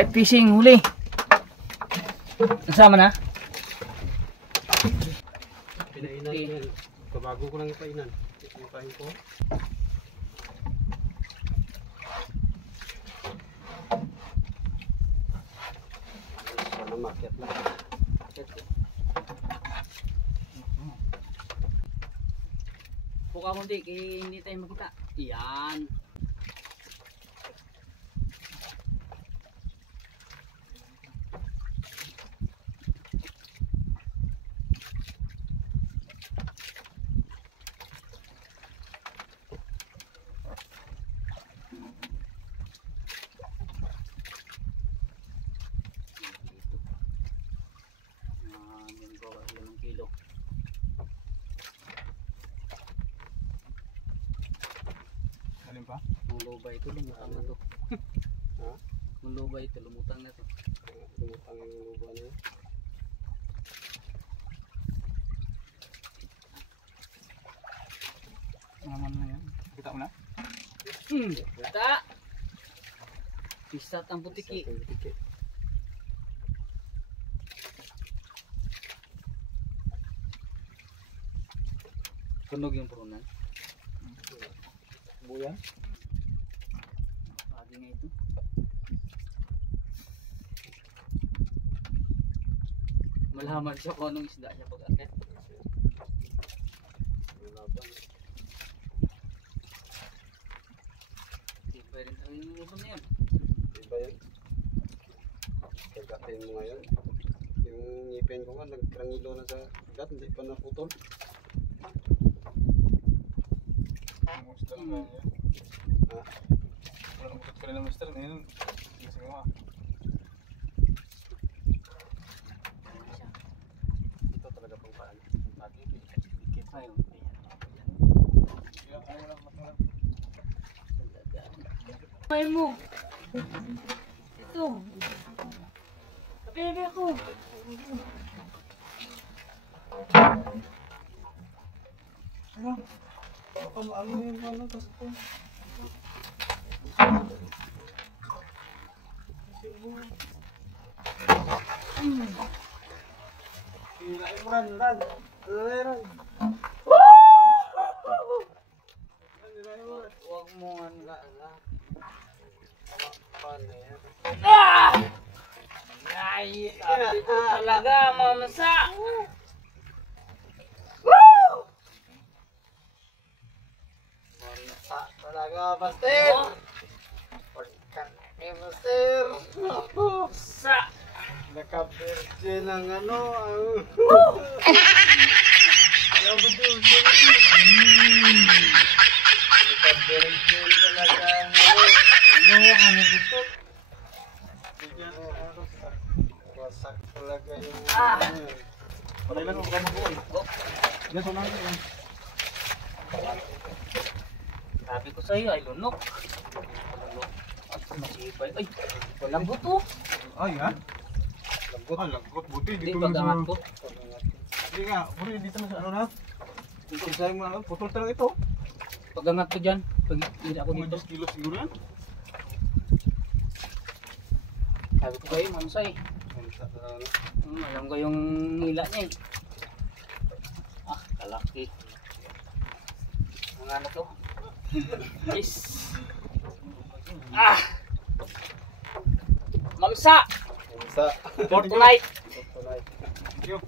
Live fishing, huli. Nasama na? Pinainan ko yan. Kabago ko lang ipainan. Ipain ko. Sana makyat lang. Buka mo di, kaya hindi tayo makita. Yan. Alin pa? Lubay ito, lumutang na to. Ha? Lubay ito, lumutang na to. Lumutang yung luba na yun. Naman na yan. Kita mo na? Kita! Pisat ang putiki. Tunog yung purunan. Buyan? Pagi nga ito. Malaman siya kung anong isda siya pag-akit. Iba rin ang inuusan na yan. Iba yun. Pagkatin mo ngayon. Yung ngipin ko nga, nagtrangilo na sa gat, hindi pa naputol. Monster na yan. Ha? Wala nang butot ka rin ng monster. Ngayon, sige mo. Ito talaga pang paan. Pagi. Ayun. May mo. Ito. Kapili ako. Ano? Ano yung ano? Tapos ito. Ran. Huwag mo nga. Paano yan? Ay, sabi ko talaga, mamasa. Mansa talaga, Master! Pagkan ni Master! Sa. Naka-virgin ang ano, ang... Naka-virgin talaga ang ano. Ano, ano dito? Bigyan mo, ano, wasak talaga yung... Patay lang ako mag-uwi. Yan, so lang yan. Sabi ko sa'yo, ay lunok. At masipay. Ay, walang buto. Ay, ha? Lagot. Ah, lagot. Buti. Hindi, pag-angat ko. Hindi nga. Buti, dito na sa ano na. Dito sa mga ano. Putol talaga ito. Pag-angat ko dyan, pag hindi ako Mga dito. 10 kilos siguro yan. Sabi ko sa'yo, mamsay. Mansa talaga. Alam ko yung nila niya eh. Ah, kalaki. Ang ano to? Yes. Ah! Mamsa! Mansa. For tonight! Tonight. Thank you.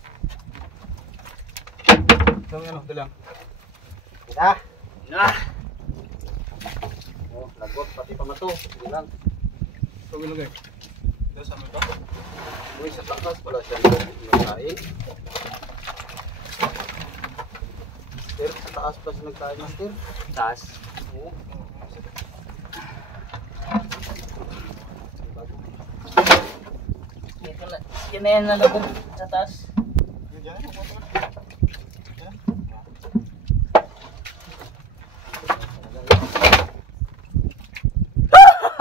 Ito yung ano. Ito lang. Kita! Ah! Oh, lagot, pati pamato. Hindi lang. Ito yung lagay. Ito sa mga ito. Uy, sa takas pala siya nagkain. Master, sa taas pa siya nagkain, Master. Taas. Oo. Dito na. Yan na yan nalagog sa taas. Yan, yan. Yan.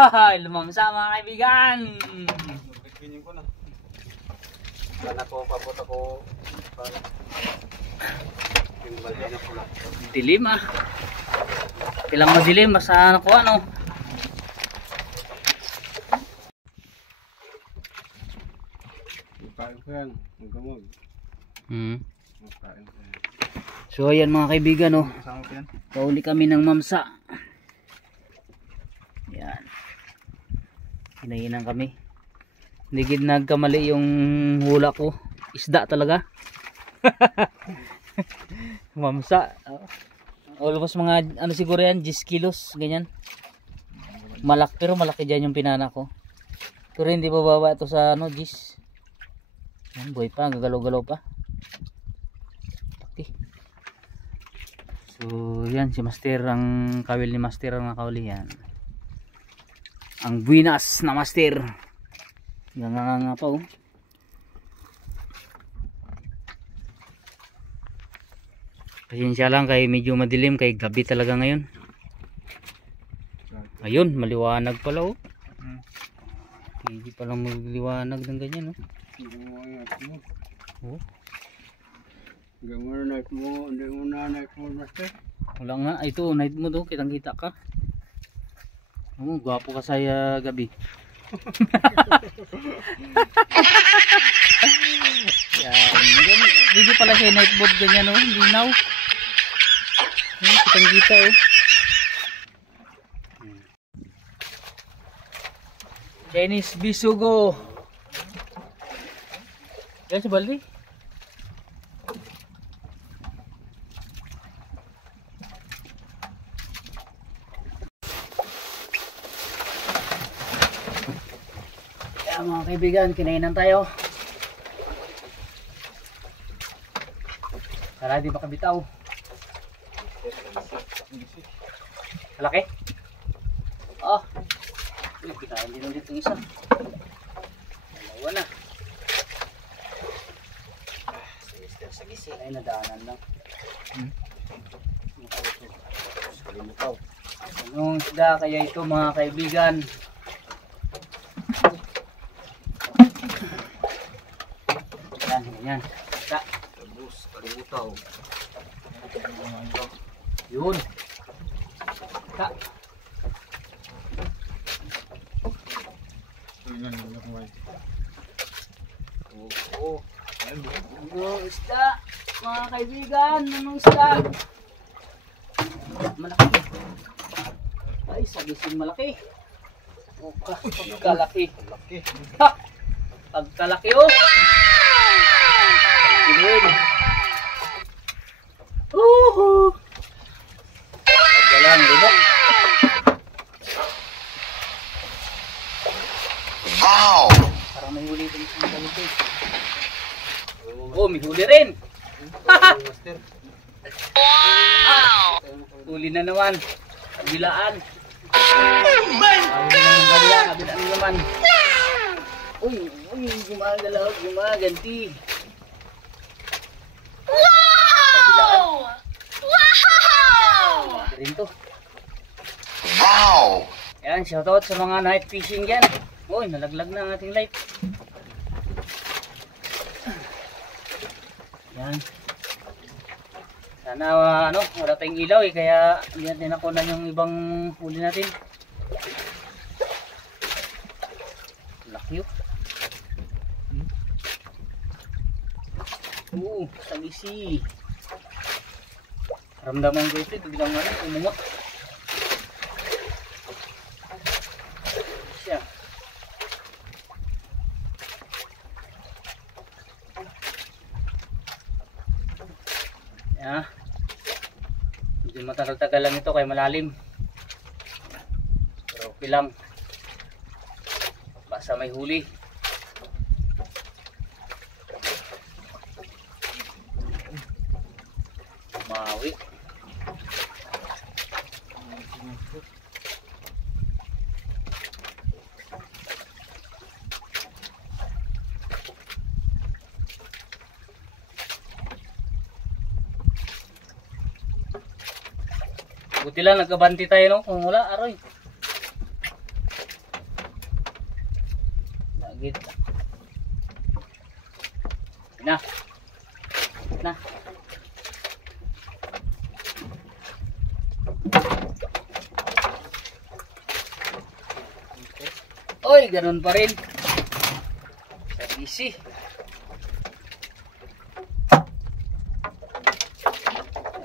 Hahaha! Lumamsa mga kaibigan! Ganyan ko na. Sana ko, pabot ako. Yung balay na pula. Dilim ah. Ilang madilim, basta nakuha no. Kain ko yan. Magkamag. Kain ko yan. So ayan mga kaibigan, oh. Kasama ko yan. Pauli kami ng mamsa. Yan. Hinahinan kami. Hindi gid nagkamali yung hula ko. Isda talaga. Mamsa. Almost mga ano siguro yan, 10 kilos, ganyan. Pero malaki dyan yung pinana ko. Pero hindi bababa ito sa ano, 10. Yan, boy pa, gagalaw-galaw pa. Okay. So yan, si Master, ang kawil ni Master ang nakawili yan. Ang buinas na Master. Nga pa, oh. Pasensya lang kay medyo madilim, kay gabi talaga ngayon. Ayun, maliwanag pala, oh. Hindi pa lang magliwanag ng ganyan, oh. Oh. Hindi mo na night mo. Hindi mo na night mo, Master. Wala nga, ito night mo do, kitang kita ka. Oh, gwapo ka sa gabi. Yan, hindi pala siya night mode ganyan, oh, linaw. Kitang kita, oh. Chinese bisugo. Yan si Baldi. Kaya mga kaibigan, kinainan tayo. Tara, di ba kabitaw? Malaki? Oh. Uy, kinain din ulit yung isa. Dalawa na. Sa gisi. Ay, nadaanan lang. Kalimutaw. Anong isda kaya ito mga kaibigan? Yan, yan. Isda. Tabus, kalimutaw. Yun. Isda. Oo. Ano isda? Mga kaibigan, anong isda? Malaki. Ay, sagising malaki. Pagkalaki. Ha! Pagkalaki, oh! Pinuin. Pagkalang, diba? Wow! Parang may huli din sa ganito. Oh, may huli rin. Huli na naman. Kabilaan. Kabilaan naman. Uy, gumagalaw, gumaganti. Wow! Wow! Rin to. Wow! Yan, shoutout sa mga night fishing dyan. Uy, nalaglag na ang ating light. Yan. Sana wala tayong ilaw eh, kaya hindi natin nakunan yung ibang huli natin. Laki yun. Sagisi. Ramdaman ko ito, biglang umungot. Siya. Yeah. Medyo matagal-tagal lang ito kaya malalim. Pero okay lang. Basta may huli. Mawi. Buti lang nagkabanti tayo, no? Kung wala, aroy. Lagit. Na. Na. Oy, ganun pa rin. Easy.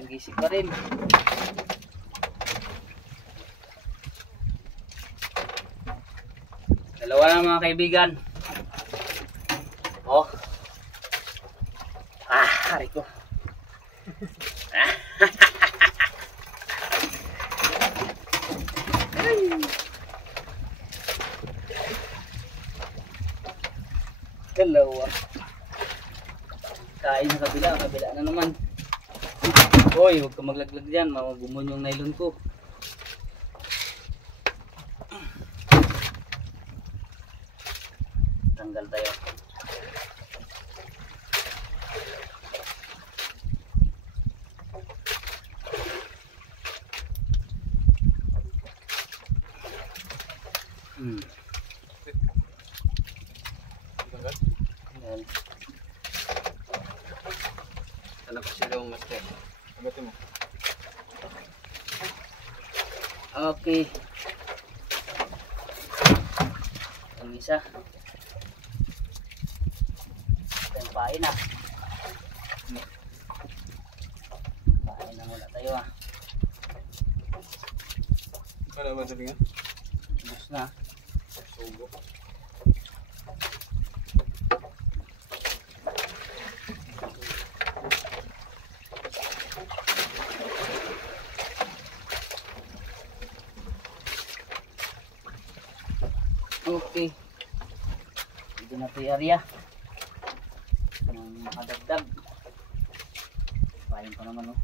Nagising pa rin. Dalawa na mga kaibigan. Oh. Hari ko. Dalawa. Kain sa kabila na naman. Hoy, huwag ka maglaglag dyan, mamagumon yung nylon ko. Tanggal tayo. Yan. Ano pa sila yung master? Agatin mo. Okay. Ang isa. Pain na. Pain na muna tayo ah. Ano ba sabi nga? Bus na. Sugo. Okay. Dito na ito yung area. Nang makadagdag. Pain pa naman oh.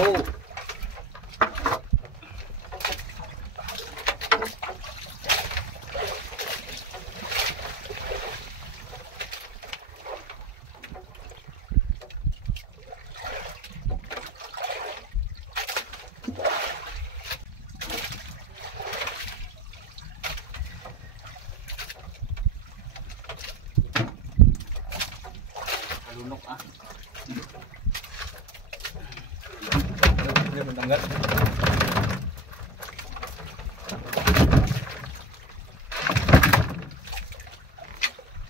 Oh. Kalunok ah. Dia mentanggal.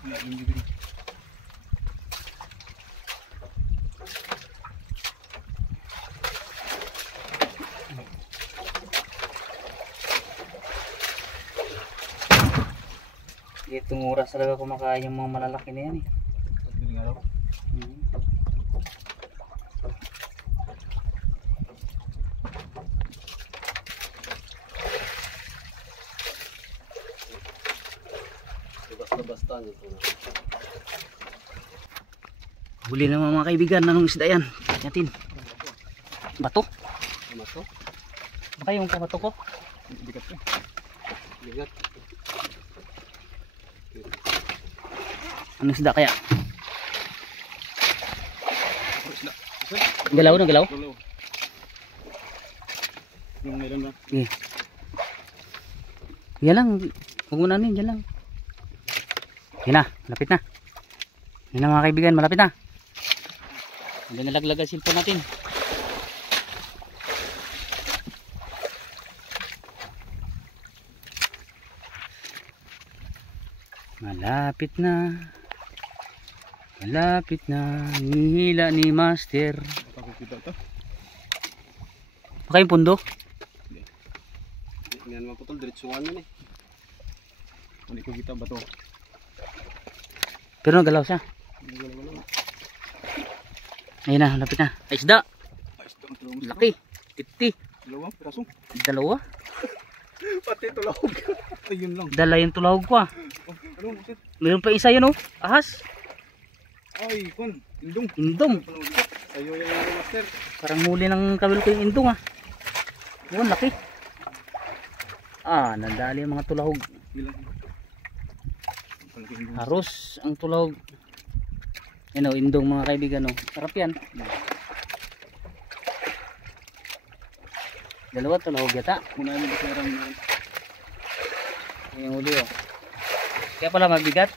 Enggak gini. Itong oras talaga kumakain yung mga malalaki na yan eh. Hindi nga daw. Basta-basta nito na. Huli naman mga kaibigan, anong isda yan? Natin. Bato? Mato? Baka yung kamato ko? Bigat ka. Bigat. Anong isda kaya? Isda. Galaw na galaw? Galaw. Yung meron na. Okay. Yan lang. Huwag mo nanin, yan lang. Yan na, malapit na. Yan na mga kaibigan, malapit na. Hindi nalaglag ang cellphone natin. Malapit na. Malapit na. Nihila ni Master. Makakukita ito. Baka yung pundo? Hindi naman putol, diretsuhan na eh. Hindi ko kita ba ito? Pero nagalaw siya. Galaw-galaw. Ayun na, malapit na. Ay, isda. Laki. Titi. Dalawang piraso. Dalawa. Pati tulahog. Ayun lang. Dala yung tulahog ko ah. Oh, ano? Meron pa isa yun oh. Ahas. Ay, kun. Indong. Indong. Sa'yo yung ano, master. Parang huli ng kawil ko yung indong ah. Yun, laki. Ah, nadali ang mga tulahog. Ilang. Palaking indong. Haros ang tulahog. Yan o, indong mga kaibigan o. Sarap yan. Dalawa tulahog yata. Unahin mo kasi ram. Yan yung huli o. Kaya pala mabigat.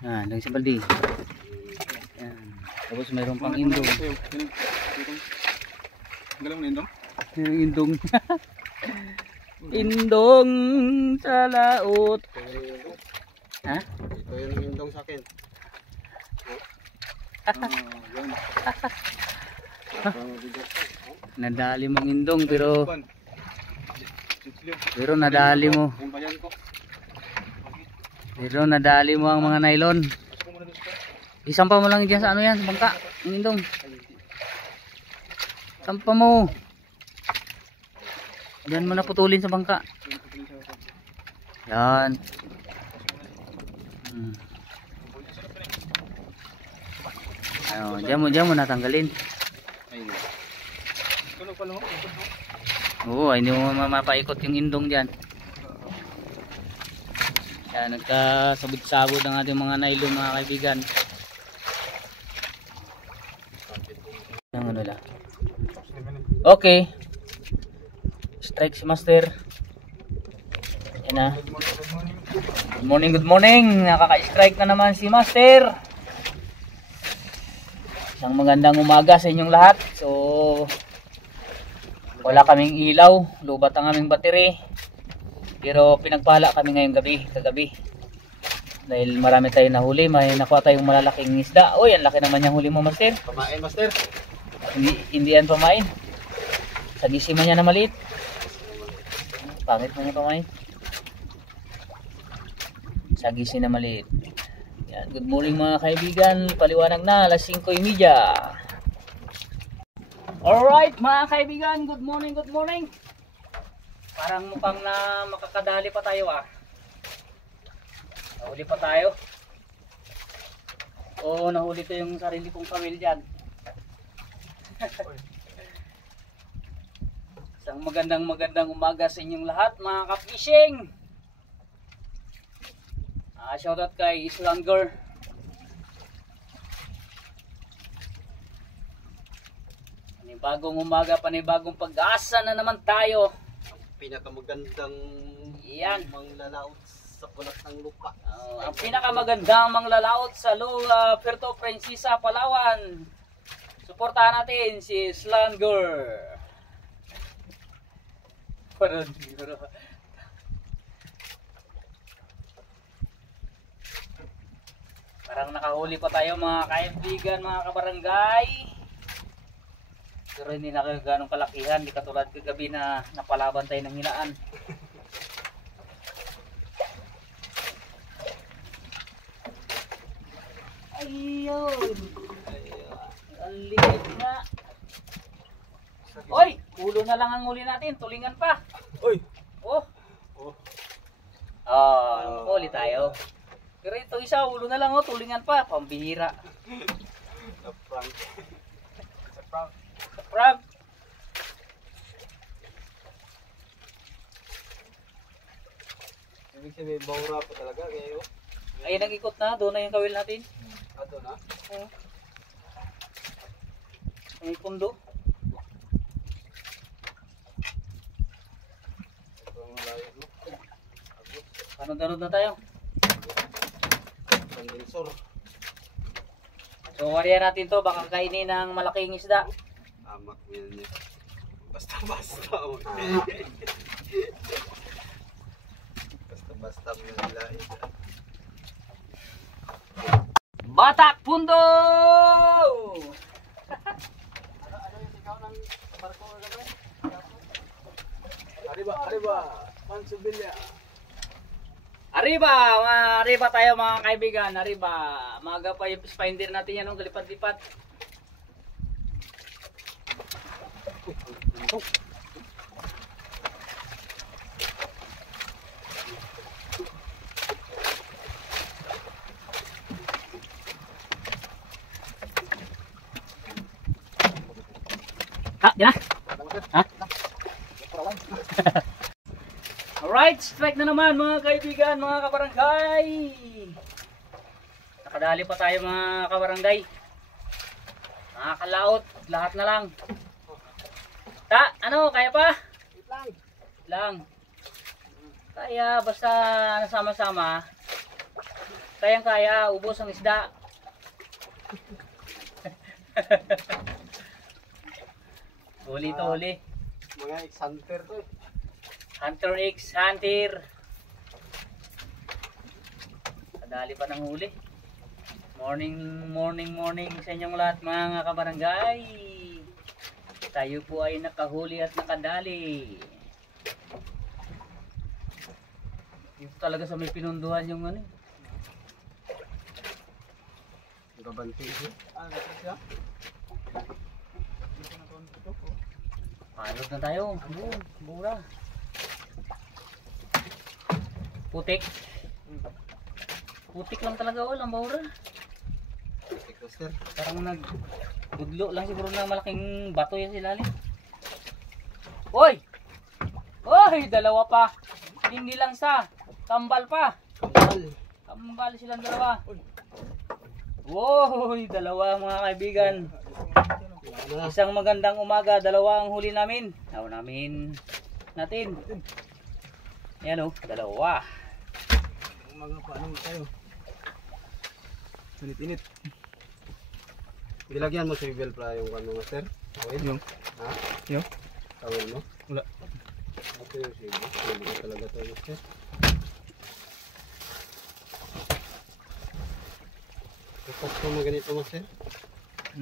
Yan, lagi sa baldi. Yan. Tapos mayroon pang indong. Galang na indong? Yung indong. Indong sa laot. Ha? Ito yung indong sa akin. Yan. Nadali mong indong pero nadali mo. Yung bayan ko. Pero nadali mo ang mga nylon. Isampa mo lang diyan sa ano yan, sa bangka, ang indong. Sampa mo. Diyan mo na putulin sa bangka. Yan. Ayun, diyan mo natanggalin. Oo, hindi mo mapaikot yung indong diyan. Yan, nagkasabog-sabog ang ating mga nylon mga kaibigan. Ang ano lang. Okay. Strike si Master. Yan na. Good morning. Nakaka-strike na naman si Master. Isang magandang umaga sa inyong lahat. So, wala kaming ilaw. Lubat ang aming battery. Pero pinagpala kami ngayong kagabi. Dahil marami tayong nahuli, may nakuha tayong malalaking isda. Uy, ang laki naman yung huli mo, Master. Pamain, master. Hindi yan pamain. Sagisi man yan na maliit. Pangit mo yung pamain. Sagisi na maliit. Yan. Good morning mga kaibigan. Paliwanag na, alas 5:30. Alright mga kaibigan, good morning, good morning. Parang mukhang na makakadali pa tayo ah. Nahuli pa tayo. Oo, nahuli ko yung sarili kong kawil dyan. Isang magandang umaga sa inyong lahat mga ka-fishing. Shoutout kay Islanger. Panibagong umaga, panibagong pag-asa na naman tayo. Pinakamagandang Yan. manglalaot sa kulat ng lupa. Ang pinakamagandang manglalaot sa Puerto Princesa, Palawan. Suportahan natin si Slanger. Parang nakahuli pa tayo mga kaibigan, mga kabarangay. Pero hindi na ganong kalakihan, di katulad kagabi na napalaban tayo ng hinaan. Ayun. Ang liit nga. Oy, ulo na lang ang huli natin, tulingan pa. Oy! Oh. Oh. Huli tayo. Pero ito isa, ulo na lang, tulingan pa, pambihira. Na-prank. Sa prank. Frog. Ibig sabihin, bahura pa talaga kayo. Ayun, nag-ikot na, doon na yung kawil natin. Ato na. May pundo. Ito ang malayo, no? Anod-anod na tayo. Kondensor. So, wariya natin to, baka kainin ng malaking isda. Amak niya. Basta-basta. Basta-basta mo nila. Batak pundo! Ano yung ikaw ng barko na ba? Arriba! Pansubilya! Arriba! Arriba tayo mga kaibigan, arriba! Maga pa yung finder natin yan, galipad-lipad. Ha, yan na. Ha? Alright, strike na naman mga kaibigan, mga kabarangay. Nakadali pa tayo mga kabarangay. Nakakalaot, lahat na lang. Ta, ano, kaya pa? Lang. Kaya basta nasama-sama. Kayang-kaya, ubos ang isda. Huli to, huli. Mga ex-hunter to eh. Hunter X, Hunter. Kadali pa ng huli. Morning sa inyong lahat mga kabarangay. Tayo po ay nakahuli at nakadali. Ito talaga sa may pinunduhan yung ano. Gabanting siya. Gabanting siya. Palot na tayo. Mura. Putik. Putik lang talaga, walang bahura. Putik, master. Parang nagbudlo lang siguro ng malaking bato yan sila. Hoy! Hoy! Dalawa pa. Hindi lang sa. Kambal pa. Kambal silang dalawa. Woy! Dalawa mga kaibigan. Isang magandang umaga. Dalawa ang huli namin. Natin. Yan o. Dalawa. Mga paano tayo. Init-init. Ilagyan mo swivel pala yung ano master. Tawil? Yung. Ha? Yung? Tawil mo? Wala. Ito yung swivel. Swivel talaga ito master. Tutok ko mo ganito master.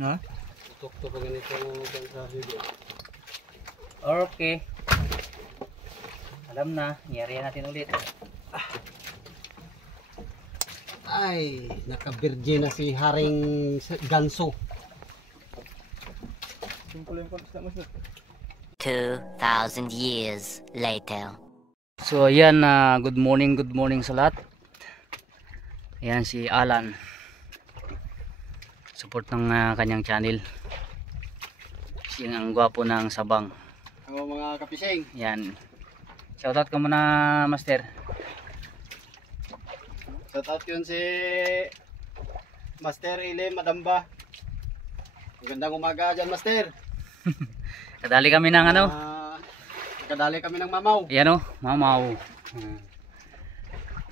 Ha? Tutok ko pa ganito sa swivel. Okay. Alam na. Nyari natin ulit. Ay, naka-virgin na si Haring Ganso. 2,000 years later. So ayan, good morning sa lahat. Ayan si Alan. Support ng kanyang channel. Siyang ang gwapo ng Sabang. Hello mga kapising. Ayan. Shoutout ka muna, Master. Shoutout yun si Master Ile Madamba. Magandang umaga dyan Master. Kadali kami ng ano? Kadali kami ng mamaw. Ayan o, mamaw.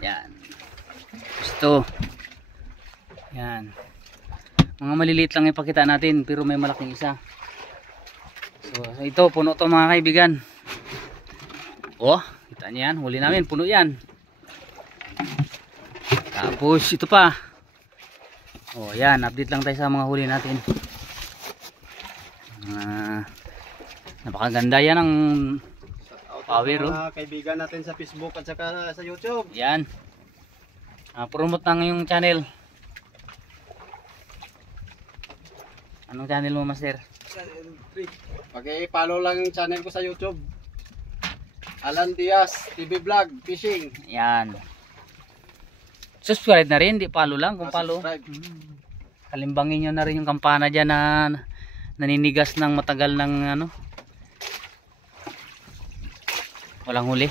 Yan. Gusto. Yan. Mga maliliit lang ipakita natin pero may malaking isa. So ito, puno to mga kaibigan. Oh, kita niyo yan. Huli namin, puno yan. Tapos ito pa. Oh, yan, update lang tayo sa mga huli natin. Napakaganda yan ang power, oh. Mga kaibigan natin sa Facebook at saka sa YouTube. Yan. Promote lang yung channel. Anong channel mo, Master? Pag-i-follow lang yung channel ko sa YouTube. Alan Diaz TV Vlog Fishing. Yan. Subscribe na rin, di follow lang kung follow. Kalimbangin nyo na rin yung kampana dyan na naninigas ng matagal ng ano. Walang huli.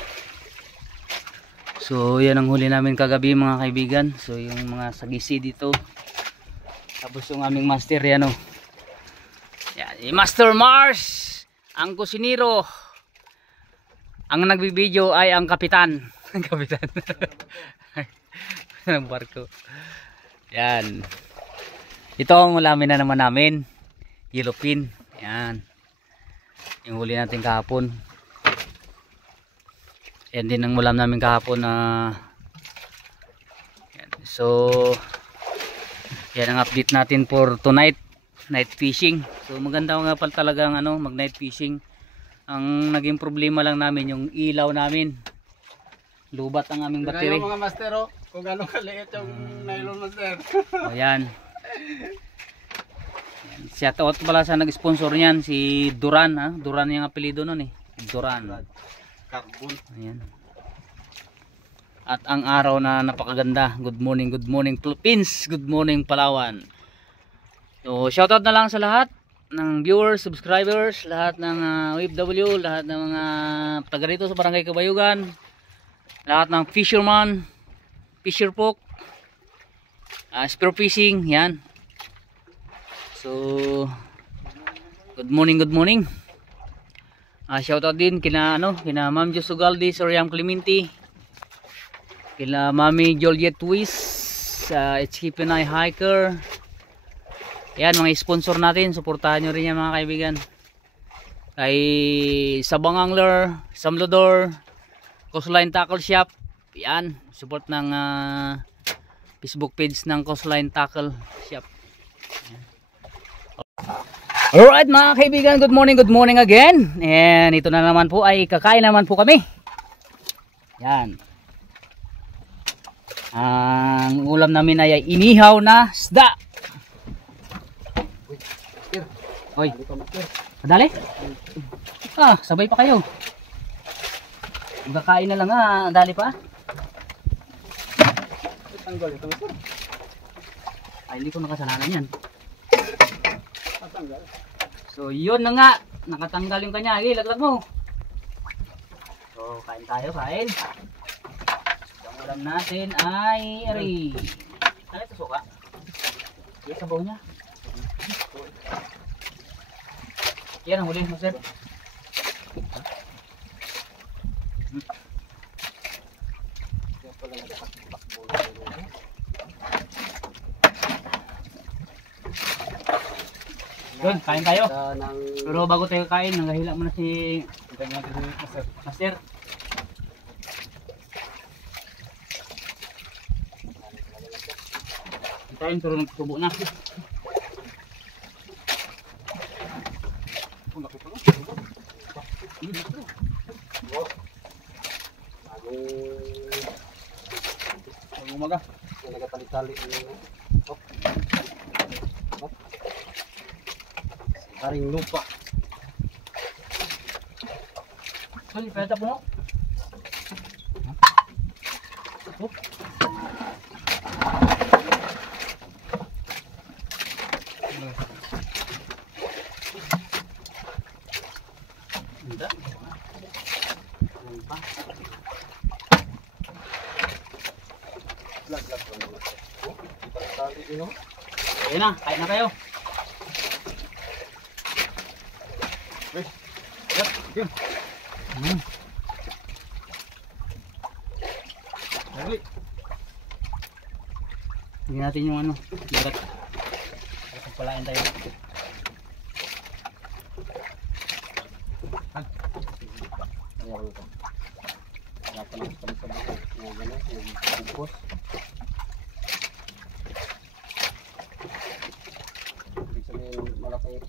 So yan ang huli namin kagabi mga kaibigan. So yung mga sagisi dito. Tapos yung aming master yan o. Yan, si Master Mars, ang kusinero. Ang nagbibideo ay ang kapitan. Kapitan ng barko. Yan. Ito ang ulamin na naman namin. Yellowfin. Yan. Yung huli natin kahapon. Yan din ang ulam namin kahapon na yan. So yan ang update natin for tonight. Night fishing. So maganda nga pala talagang ano, mag night fishing. Ang naging problema lang namin yung ilaw namin. Lubat ang aming battery. Mga master oh, kung gano'ng kaliit yung nylon master. O yan. Shout out pala sa nag-sponsor niyan, si Duran, ha? Duran yung apelido nun eh. Duran. Carbon. Ayan. At ang araw na napakaganda. Good morning Philippines. Good morning Palawan. So shout out na lang sa lahat. ng viewers, subscribers, lahat ng OFW, lahat ng mga taga rito sa Barangay Kabayugan, lahat ng fisherman, fisher folk, spear fishing, yan. So good morning, good morning. Shoutout din kina Ma'am Josugaldi, Soriam Clementi, kila Mami Joliet Twist, HKP Pinay Hiker. Yan, mga sponsor natin, suportahan nyo rin yan mga kaibigan. Kay Sabang Angler, Samlodor, Coastline Tackle Shop. Yan, support ng Facebook page ng Coastline Tackle Shop. Alright mga kaibigan, good morning again. And ito na naman po ay kakain naman po kami. Yan. Ang ulam namin ay inihaw na isda. Oy, padali? Sabay pa kayo. Magkakain na lang dali pa. Tanggal ito sir. Ay, hindi ko nakasalanan yan. Tanggal. So yun na nga, nakatanggal yung kanya. Laglag mo. So kain tayo, kain. Ang ulam natin ay ano ito, suka? Yung sabaw niya. Yan ang huli mo, sir. Yun, kain tayo. Pero bago tayo kain, nanghahila muna si Master. Kain, pero nagtubo na. Umaga. Nagapalitali ini. Haring lupa. Sorry, pwede po. Ayan na, kain na kayo. Yun. Tingnan natin yung dagat. Pagpalain tayo.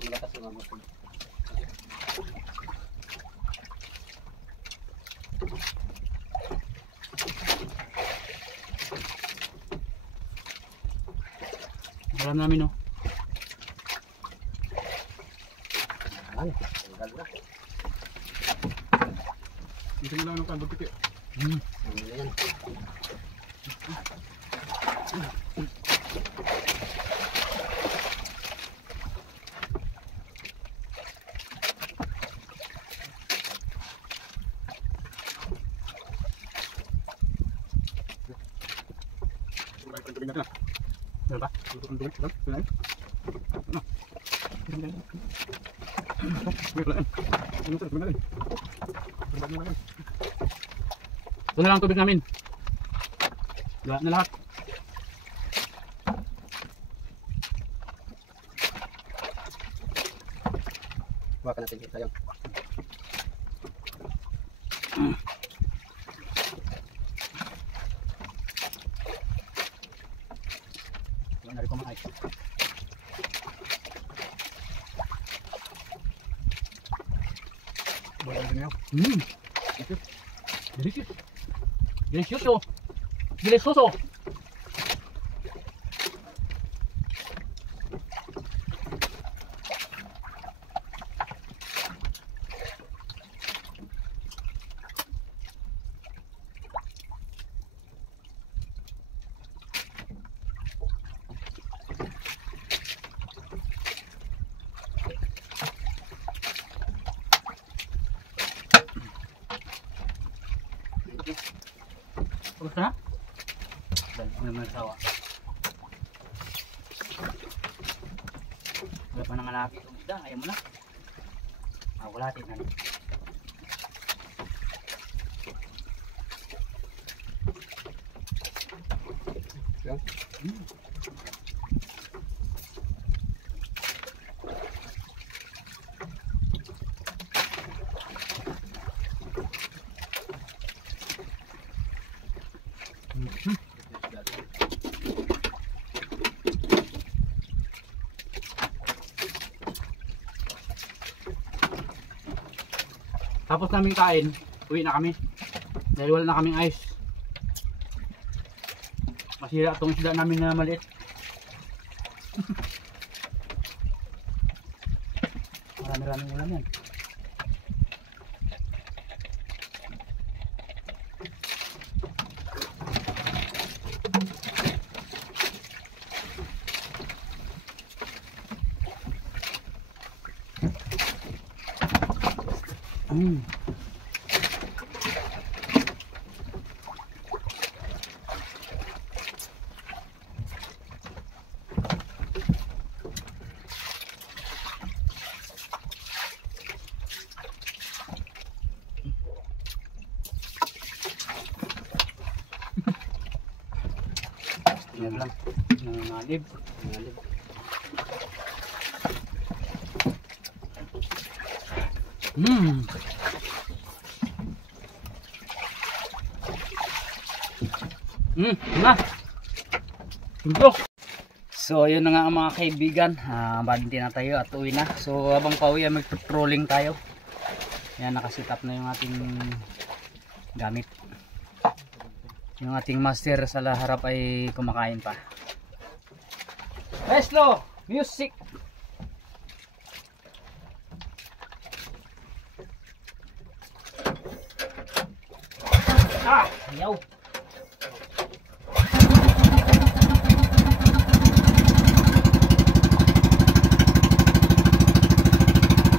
Malakas yung amoy. Alam namin, no? Ang ganda. Dito mo lang ng kalbo tiki. Ayan. Tubig natin Meron ba? Ang tubig. Sila yun. Tubig pala yan. Ano sir? Tubig natin. Tubig natin. Ito na lang tubig namin. Lahat na lahat. Baka natin kita yung Wala na rin kumain. Wala din yun. Delicious. Delicioso. Delicioso. Gusto na? Dahil ko naman sawa. Wala pa naman natin itong isda. Ayaw mo na. Wala natin na. Yan. Tapos namin kain, uwi na kami. Dahil wala na kaming ice. Masira itong isda namin na maliit. Marami-raming ulam yan. Yan lang. Nangangalib. Na. Ito. So ayun na nga ang mga kaibigan. Bandin na tayo at uwi na. So habang pauwi ay mag-trolling tayo. Yan, nakasit up na yung ating gamit. Yung ating master sa harap ay kumakain pa. Reslo! Music! Ayaw!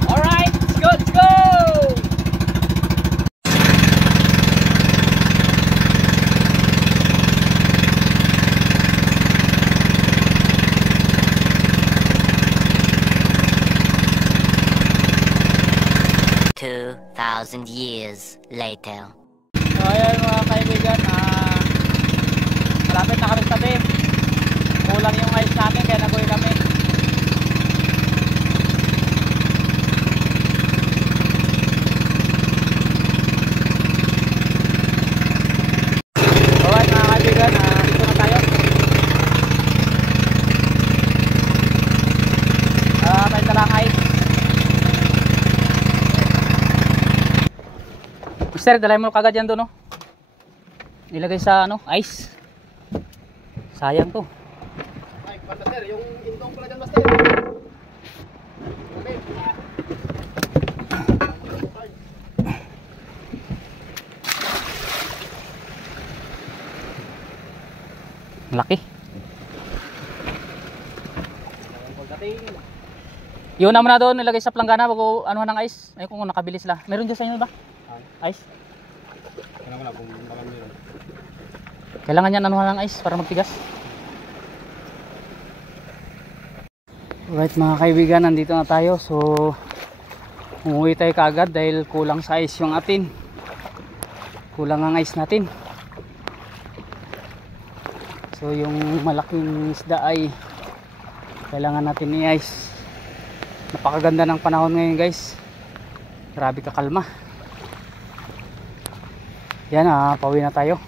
Alright! Let's go! Let's go! 2,000 years later. So ayan mga kaibigan, malapit na kami sa tabi. Kulang yung ice namin kaya nag-uwi kami. Alright mga kaibigan, dito na tayo. May dalang ice. Mister, dalay mo kagad yan doon, no? Ilagay sa ice. Sayang to. Ay, master, yung intong pala dyan, master. Laki. Yun naman na doon, ilagay sa planggana bago anuhan ng ice. Ay kung nakabili sila. Meron dyan sa inyo ba? Ice? Kailangan kung marami yun. Kailangan yan anuhan ng ice para magtigas. Alright mga kaibigan, nandito na tayo. So umuwi tayo kaagad dahil kulang sa ice yung atin. Kulang ang ice natin. So yung malaking isda ay kailangan natin i-ice. Napakaganda ng panahon ngayon guys. Grabe kakalma. Yan, pauwi na tayo.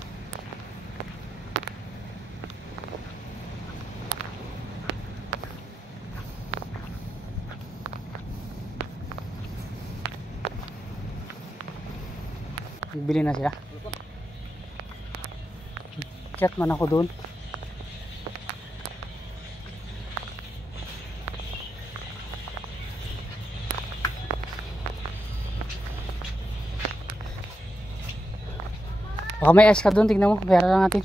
Bibili na sila. Chat man ako doon. Baka may ice ka doon, tignan mo, pera lang natin.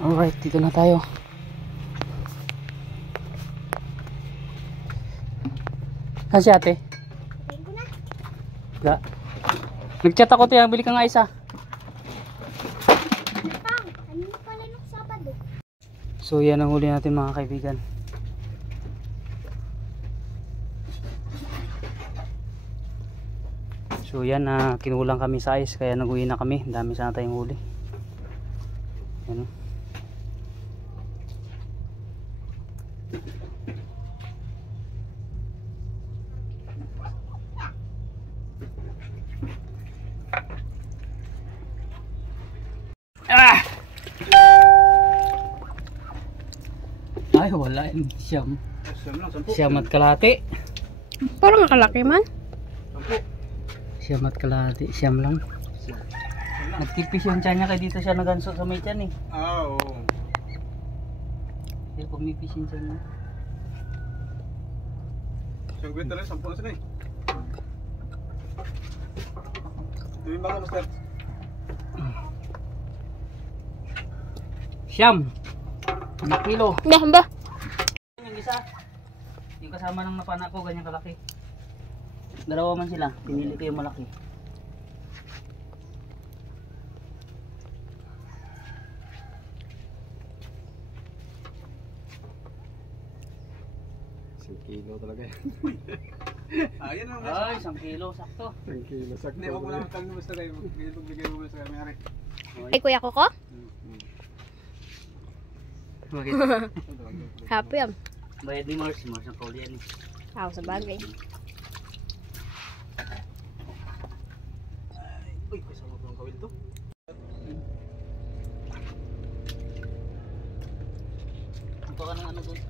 Alright, dito na tayo. Kasi ate. Ga. Nag-chat ako tayo, bili ka nga isa. So yan ang huli natin mga kaibigan. So yan, kinulang kami sa ice kaya nag-uwi na kami. Dami sana tayong huli. Yan. Ah! Ay wala, siyam. Siyam at kalahati. Parang nakalaki man. Siyam at kalahati, siyam lang. Nagtipis yung tiyan niya kaya dito siya naganso sa may tiyan eh. Ah, oo. Kaya pumipis yung tiyan niya. Siyang kwenta rin, 10 na sila eh. Tuwing ba ka, master? Siyam! 1 kilo. Ba. Yung isa, yung kasama ng napana ko, ganyan kalaki. Dalawa man sila, pinili ko yung malaki. Kilo talaga yan. Yan ang Ay, 1 kilo, sakto. 1 kilo, sakto. Hindi, huwag mo lang kang basta kayo. Magbigay mo sa kami. Ay, kuya ko ko? Bakit? Happy yan. Bayad ni Mars ang kauli yan eh. Ako sa bagay. Uy, kasama ko ang kawil to. Ito ka ng ano doon.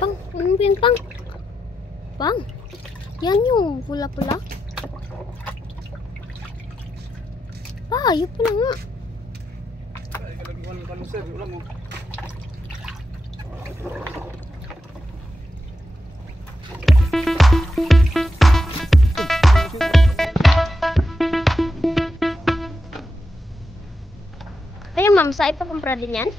Pang, ano yan, Pang? Pang, yan yung pula-pula. Pa, yun pala nga. Ay, kalagyan ko ng sir. Wala mo. Ayun, ma'am, saan pa kumpra din yan?